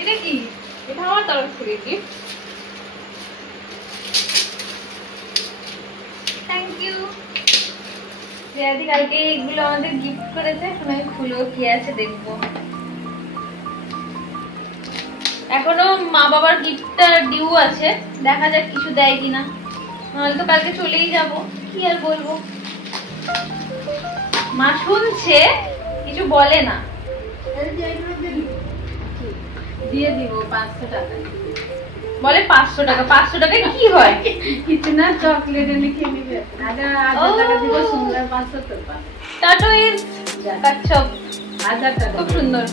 এটা কি? এটা আমার তরফ থেকে গিফট। Thank you. শ্রেয়াদি কালকে এগুলো আমাদের গিফট করেছে, এখন আমি খুলেও কি আছে দেখবো। এখনো মা বাবার গিফটটা ডিউ আছে, দেখা যাক কিছু দেয় কিনা, নাহলে তো কালকে চলেই যাব, কি আর বলবো। মা শুনছে, কিছু বলে না। দিয়ে দিব 500 টাকা। বলে 500 টাকা। 500 টাকায় কি হয়? কিছু না, চকলেট এনে খেয়ে নিবে। আগে 1000 টাকা দিব, সুন্দর 500 তো পাবে। টাটো ইজ কাচ্চপ 1000 টাকা খুব সুন্দর।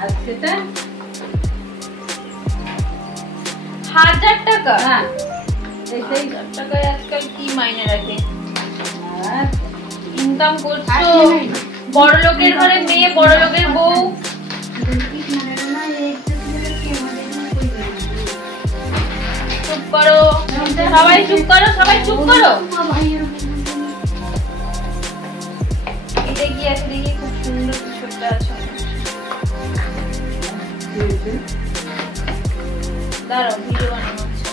আর সেটা 1000 টাকা? হ্যাঁ, এই 1000 টাকায় আজকাল কি মাইনে রাখে? আর ইনকাম করছো, বড় লোকের ঘরে মেয়ে, বড় লোকের বউ। চুপ করো সবাই, চুপ করো সবাই, চুপ করো। এটা কি আছে দেখি, খুব সুন্দর কিছু একটা আছে। দাঁড়াও, ভিডিও বানানো হচ্ছে।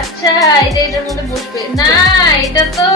আচ্ছা, এটা এটার মধ্যে বসবে না, এটা তো